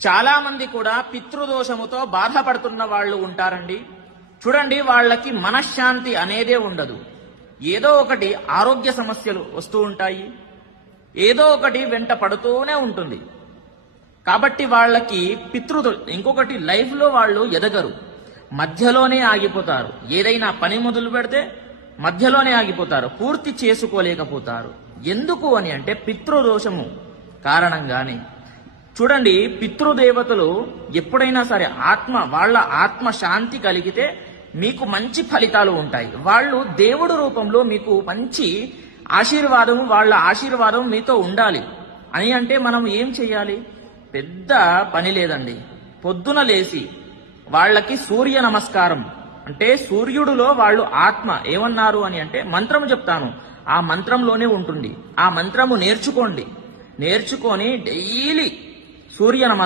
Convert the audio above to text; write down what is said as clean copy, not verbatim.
చాలా మంది కూడా పితృదోషముతో బాధపడుతున్న వాళ్ళు ఉంటారండి. చూడండి, వాళ్ళకి మనశ్శాంతి అనేదే ఉండదు. ఏదో ఒకటి ఆరోగ్య సమస్యలు వస్తూ ఉంటాయి, ఏదో ఒకటి వెంట పడుతూనే ఉంటుంది. కాబట్టి వాళ్ళకి ఇంకొకటి లైఫ్లో వాళ్ళు ఎదగరు, మధ్యలోనే ఆగిపోతారు. ఏదైనా పని మొదలు పెడితే మధ్యలోనే ఆగిపోతారు, పూర్తి చేసుకోలేకపోతారు. ఎందుకు అని అంటే పితృదోషము కారణంగానే. చూడండి, పితృదేవతలు ఎప్పుడైనా సరే వాళ్ళ ఆత్మ శాంతి కలిగితే మీకు మంచి ఫలితాలు ఉంటాయి. వాళ్ళు దేవుడు రూపంలో మీకు మంచి ఆశీర్వాదము, వాళ్ళ ఆశీర్వాదం మీతో ఉండాలి అని అంటే మనం ఏం చేయాలి? పెద్ద పని లేదండి. పొద్దున లేచి వాళ్ళకి సూర్య నమస్కారం, అంటే సూర్యుడిలో వాళ్ళు ఆత్మ ఏమన్నారు అని అంటే మంత్రం చెప్తాను, ఆ మంత్రంలోనే ఉంటుంది. ఆ మంత్రము నేర్చుకొని డైలీ సూర్య నమస్కారం